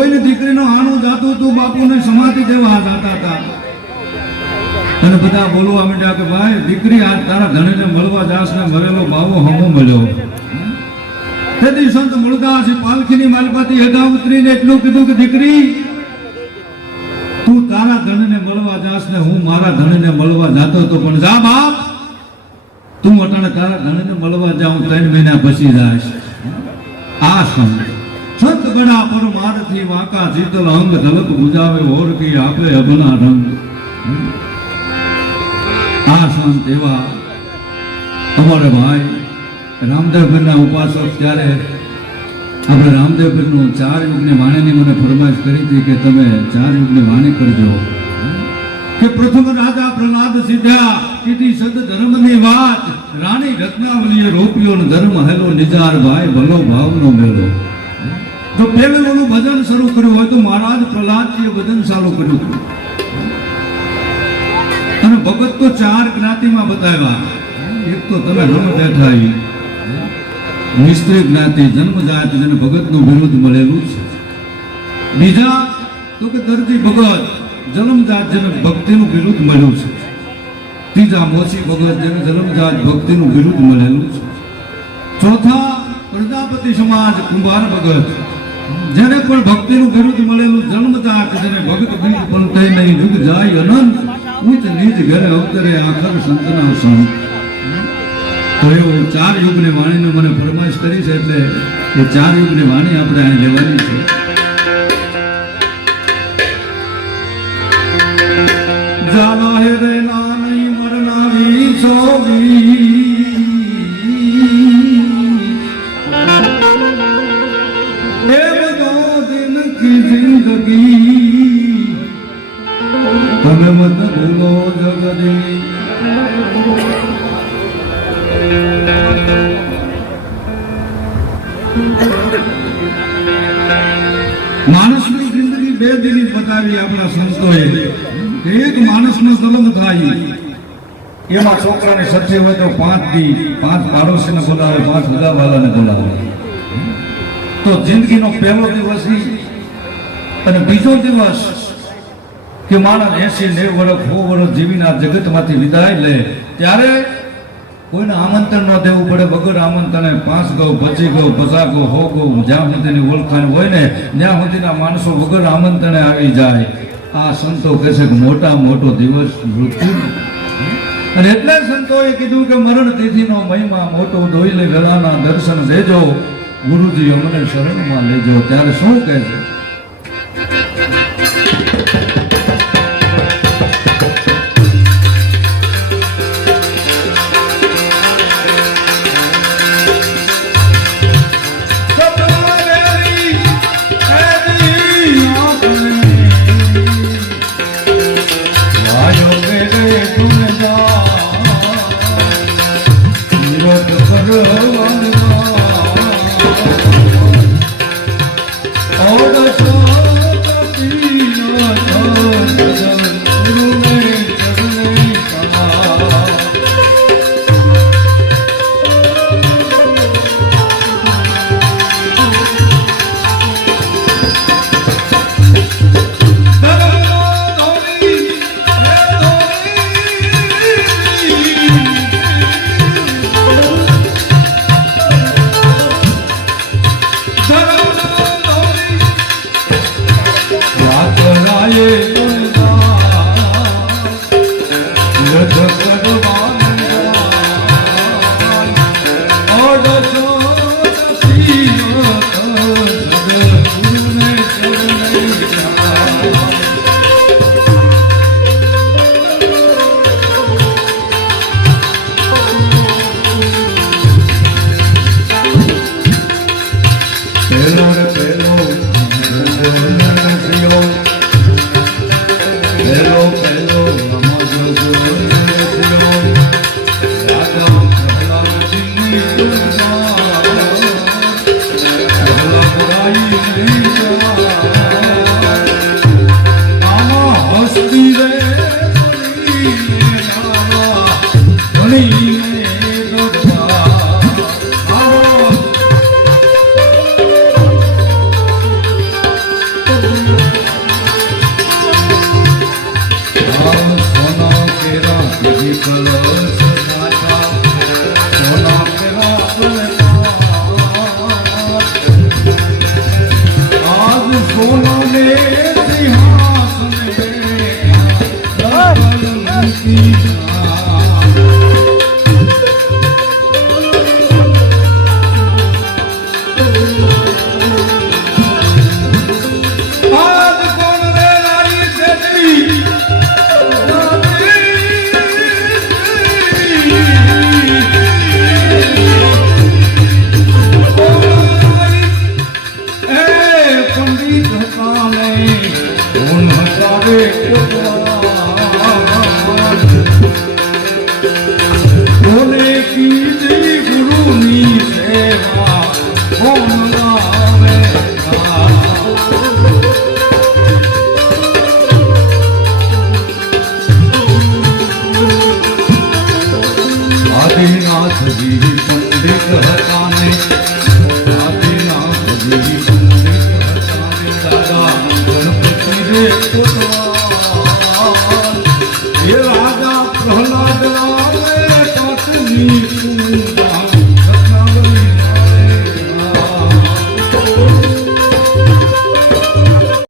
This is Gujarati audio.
કોઈની દીકરીનો આણું જાતું તું બાપુને સમાધિ દેવા જાતા હતા અને બધા બોલવા માંડ્યા કે ભાઈ દીકરી આજ તારા ધણીને મળવા જાસ ને મરેલો બાવો હમો મળ્યો. તેથી સંત મુળદાસ પાલખીની માલપાથી હેઠા ઉતરીને એટલું કીધું કે દીકરી તું તારા ધણીને મળવા જાસ ને હું મારા ધણીને મળવા જાતો તો પણ જા બાપ તું અટાણે તારા ધણીને મળવા જાઉં 3 મહિના પછી જાશ. આ સંત ગણા પર મારથી વાંકા શીતલ અંગ ઝલક ગુજાવે ઓરકી આપે અભના રંગ. આ સંત એવા અમારા ભાઈ રામદેવપીરના ઉપાસક ત્યારે આપણે રામદેવપીરનું 4 યુગની વાણીની મને ફરમાઈશ કરી હતી કે તમે 4 યુગની વાણી કરજો કે પ્રથમ રાજા પ્રહલાદ સીધ્યા કીધી સદ ધર્મની વાત રાણી રત્નાવલીએ રોપ્યો ને ધર્મ હેલો નિજાર ભાઈ ભલો ભાવનો મેળો. જો પેલું ઓલું ભજન શરૂ કર્યું હોય તો મહારાજ પ્રહલાદજીએ ભજન ચાલુ કર્યું હતું અને ભગત તો 4 જ્ઞાતિમાં બતાવ્યા. એક તો તમે રમ બેઠા મિસ્ત્રી જ્ઞાતિ જન્મજાત જેને ભગતનું વિરુદ્ધ મળેલું છે. બીજા તો કે દરજી ભગત જન્મજાત જેને ભક્તિનું વિરુદ્ધ મળ્યું છે. ત્રીજા મોસી ભગત જેને જન્મજાત ભક્તિનું વિરુદ્ધ મળેલું છે. ચોથા પ્રજાપતિ સમાજ કુંભાર ભગત જેને પણ ભક્તિનું વિરુદ્ધ મળેલું જન્મજાત જેને ભગત બીજ પણ તે નહીં યુગ જાય અનંત ઉચ્ચ નીચ ઘરે અવતરે આખર સંતના સંત. તો એવું 4 યુગની વાણીને મને ફરમાઈશ કરી છે એટલે એ 4 યુગની વાણી આપણે અહીં લેવાની છે. જાવા હે રે નાની મરનાવી સોવી એ બધો દિન કી જિંદગી તમે મત ભૂલો જગદી. માણસની જિંદગી 2 દિન બતાવી આપણા સંતોએ. એક માણસનો જન્મ થાય એમાં છોકરાની સઠ્ઠી હોય તો 5 દી 5 પાડોશીને બોલાવે 5 હગાવાલાને બોલાવે. તો જિંદગીનો પહેલો દિવસ અને બીજો દિવસ કે માણસ 80-90 વર્ષ 100 વર્ષ જીવીને આ જગતમાંથી વિદાય લે ત્યારે કોઈને આમંત્રણ ન દેવું પડે. વગર આમંત્રણે 5 ગૌ 25 ગૌ 50 ગૌ 100 ગૌ જ્યાં સુધીની ઓળખાણ હોય ને ત્યાં સુધીના માણસો વગર આમંત્રણે આવી જાય. આ સંતો કહે છે કે મોટા મોટો દિવસ મૃત્યુ. અને એટલે સંતોએ કીધું કે મરણ તિથિનો મહિમા મોટો દોઈલે ગળાના દર્શન દેજો ગુરુજી અમને શરણમાં લેજો. ત્યારે શું કહે છે આજ સોના ને સિંહાસન આદિનાથજી પંડિત હતા ને આદિનાથજી પંડિત હતા ને દાદા ગણપતિ રે કોટવાલ એ રાજા પ્રહલાદ રામે કાટની